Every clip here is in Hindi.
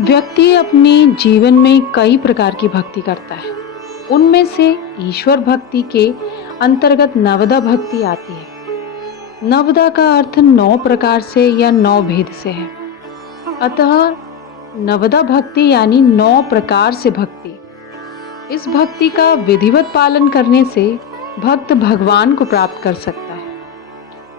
व्यक्ति अपने जीवन में कई प्रकार की भक्ति करता है। उनमें से ईश्वर भक्ति के अंतर्गत नवदा भक्ति आती है। नवदा का अर्थ 9 प्रकार से या 9 भेद से है। अतः नवदा भक्ति यानी 9 प्रकार से भक्ति। इस भक्ति का विधिवत पालन करने से भक्त भगवान को प्राप्त कर सकता है।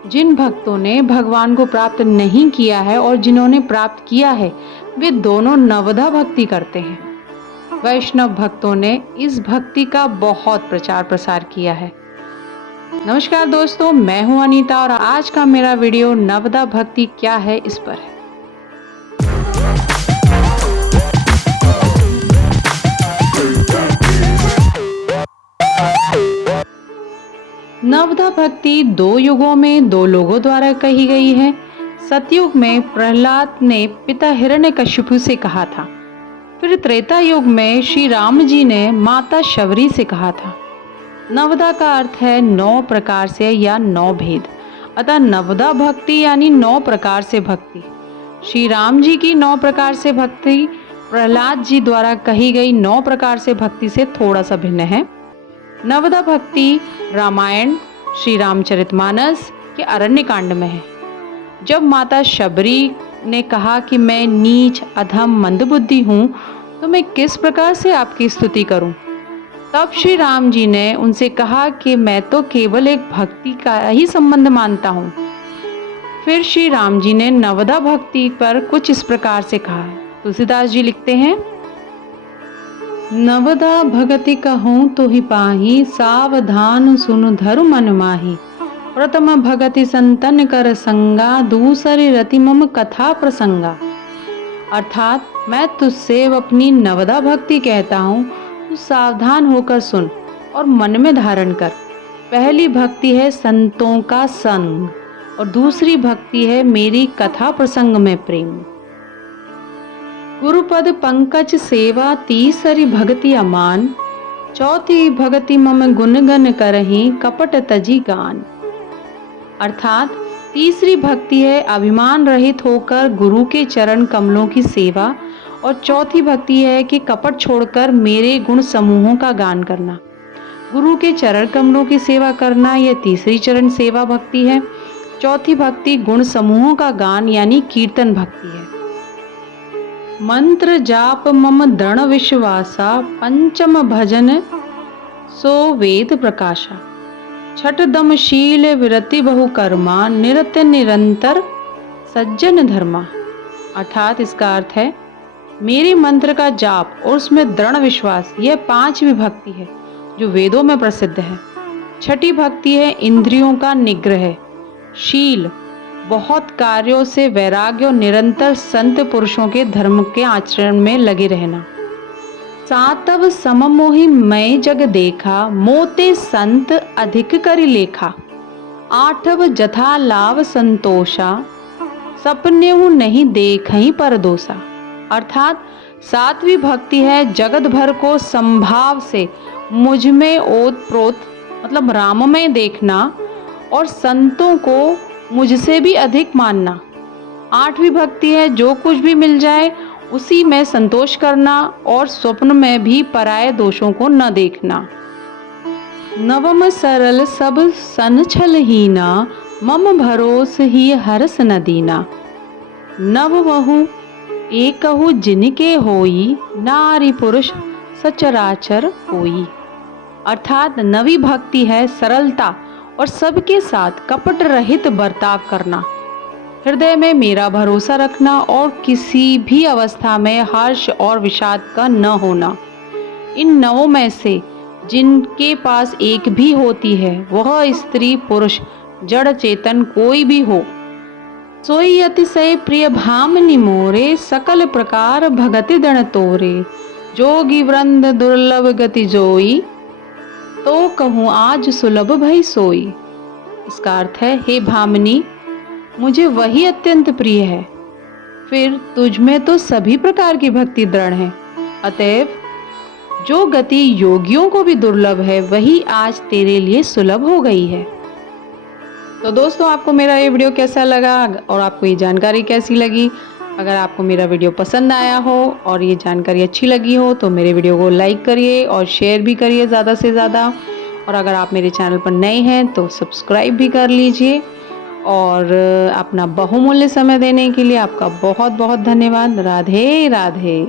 जिन भक्तों ने भगवान को प्राप्त नहीं किया है और जिन्होंने प्राप्त किया है, वे दोनों नवदा भक्ति करते हैं। वैष्णव भक्तों ने इस भक्ति का बहुत प्रचार प्रसार किया है। नमस्कार दोस्तों, मैं हूं अनीता और आज का मेरा वीडियो नवदा भक्ति क्या है इस पर है। नवदा भक्ति 2 युगों में 2 लोगों द्वारा कही गई है। सतयुग में प्रहलाद ने पिता हिरण्यकशिपु से कहा था। फिर त्रेता युग में श्री राम जी ने माता शबरी से कहा था। नवदा का अर्थ है 9 प्रकार से या 9 भेद। अतः नवदा भक्ति यानी 9 प्रकार से भक्ति। श्री राम जी की 9 प्रकार से भक्ति प्रहलाद जी द्वारा कही गई 9 प्रकार से भक्ति से थोड़ा सा भिन्न है। नवदा भक्ति रामायण श्री रामचरितमानस के अरण्यकांड में है। जब माता शबरी ने कहा कि मैं नीच अधम मंदबुद्धि हूँ, तो मैं किस प्रकार से आपकी स्तुति करूं? तब श्री राम जी ने उनसे कहा कि मैं तो केवल एक भक्ति का ही संबंध मानता हूँ। फिर श्री राम जी ने नवदा भक्ति पर कुछ इस प्रकार से कहा है। तुलसीदास जी लिखते हैं, नवदा भगति कहूँ तो ही पाही, सावधान सुन धरु मन माही। प्रथम भगति संतन कर संगा, दूसरी रति मम कथा प्रसंगा। अर्थात मैं तुझसे अपनी नवदा भक्ति कहता हूँ, तू सावधान होकर सुन और मन में धारण कर। पहली भक्ति है संतों का संग और दूसरी भक्ति है मेरी कथा प्रसंग में प्रेम। गुरुपद पंकज सेवा तीसरी भक्ति अमान, चौथी भक्ति मम गुणगन करहि कपट तजी गान। अर्थात तीसरी भक्ति है अभिमान रहित होकर गुरु के चरण कमलों की सेवा और चौथी भक्ति है कि कपट छोड़कर मेरे गुण समूहों का गान करना। गुरु के चरण कमलों की सेवा करना यह तीसरी चरण सेवा भक्ति है। चौथी भक्ति गुण समूहों का गान यानी कीर्तन भक्ति है। मंत्र जाप मम दृढ़ विश्वासा, पंचम भजन सो वेद प्रकाशा। छठ दम शील विरति बहु कर्मा, निरत निरंतर सज्जन धर्मा। अर्थात इसका अर्थ है मेरे मंत्र का जाप और उसमें दृढ़ विश्वास, यह 5वीं भक्ति है जो वेदों में प्रसिद्ध है। छठी भक्ति है इंद्रियों का निग्रह, शील बहुत कार्यों से वैराग्य और निरंतर संत पुरुषों के धर्म के आचरण में लगे रहना। सातव सममोहि मैं जग देखा, मोते संत अधिक करि लेखा। आठव जथा लाभ संतोषा, सपने नहीं देखहि परदोषा। अर्थात 7वीं भक्ति है जगत भर को संभाव से मुझ में ओत प्रोत मतलब राम में देखना और संतों को मुझसे भी अधिक मानना। 8वीं भक्ति है जो कुछ भी मिल जाए उसी में संतोष करना और स्वप्न में भी पराये दोषों को न देखना। नवम सरल सब सन छल हीना, मम भरोस ही हरस न दीना। नव वहु एकहु जिनके होई, नारी पुरुष सचराचर कोई। अर्थात 9वीं भक्ति है सरलता और सबके साथ कपट रहित बर्ताव करना, हृदय में मेरा भरोसा रखना और किसी भी अवस्था में हर्ष और विषाद का न होना। इन 9 में से जिनके पास एक भी होती है वह स्त्री पुरुष जड़ चेतन कोई भी हो, सोई अतिशय प्रिय भामिनी मोरे, सकल प्रकार भगति दण तोरे। जोगी वृंद दुर्लभ गति जोई, तो कहूँ आज सुलभ भई सोई। इसका अर्थ है हे भामिनी, मुझे वही अत्यंत प्रिय है, फिर तुझ में तो सभी प्रकार की भक्ति दृढ़ है। अतएव जो गति योगियों को भी दुर्लभ है वही आज तेरे लिए सुलभ हो गई है। तो दोस्तों, आपको मेरा ये वीडियो कैसा लगा और आपको ये जानकारी कैसी लगी, अगर आपको मेरा वीडियो पसंद आया हो और ये जानकारी अच्छी लगी हो तो मेरे वीडियो को लाइक करिए और शेयर भी करिए ज़्यादा से ज़्यादा। और अगर आप मेरे चैनल पर नए हैं तो सब्सक्राइब भी कर लीजिए। और अपना बहुमूल्य समय देने के लिए आपका बहुत बहुत धन्यवाद। राधे राधे।